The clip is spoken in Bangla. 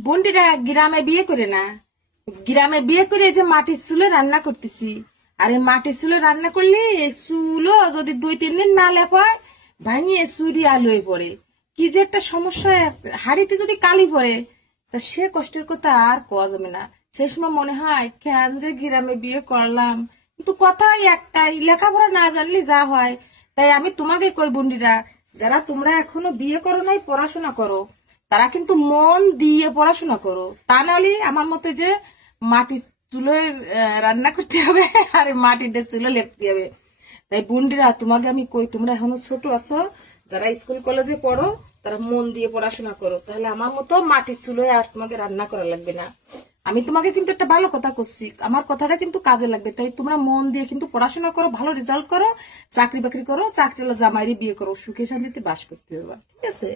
বন্ডিরা গ্রামে বিয়ে করে না, গ্রামে বিয়ে করে এই যে মাটির চুলে রান্না করতেছি। আর এই মাটির চুলে রান্না করলে এই চুলও যদি 2-3 দিন না লেপায় ভাঙিয়ে চুরি আলো হয়ে পড়ে। কি যে একটা সমস্যা, হাড়িতে যদি কালি পড়ে তা সে কষ্টের কথা আর কোয়া যাবে না। সেই সময় মনে হয় কেন যে গ্রামে বিয়ে করলাম। কিন্তু কথাই একটাই, লেখাপড়া না জানলে যা হয়। তাই আমি তোমাকে কই বন্ডিরা, যারা তোমরা এখনো বিয়ে করো নাই, পড়াশোনা করো। তারা কিন্তু মন দিয়ে পড়াশোনা করো, তা নাহলে আমার মতে যে মাটির চুলোয় রান্না করতে হবে আর এই মাটিতে চুলো লেপতে হবে। তাই বোনরা তোমাকে আমি কই, তোমরা এখনো ছোট আছো, যারা স্কুল কলেজে পড়ো তারা মন দিয়ে পড়াশোনা করো, তাহলে আমার মতো মাটির চুলোয় আর তোমাকে রান্না করা লাগবে না। আমি তোমাকে কিন্তু একটা ভালো কথা করছি, আমার কথাটা কিন্তু কাজে লাগবে। তাই তোমরা মন দিয়ে কিন্তু পড়াশোনা করো, ভালো রেজাল্ট করো, চাকরি বাকরি করো, চাকরি জামাইরে বিয়ে করো, সুখে শান্তিতে বাস করতে হবে, ঠিক আছে?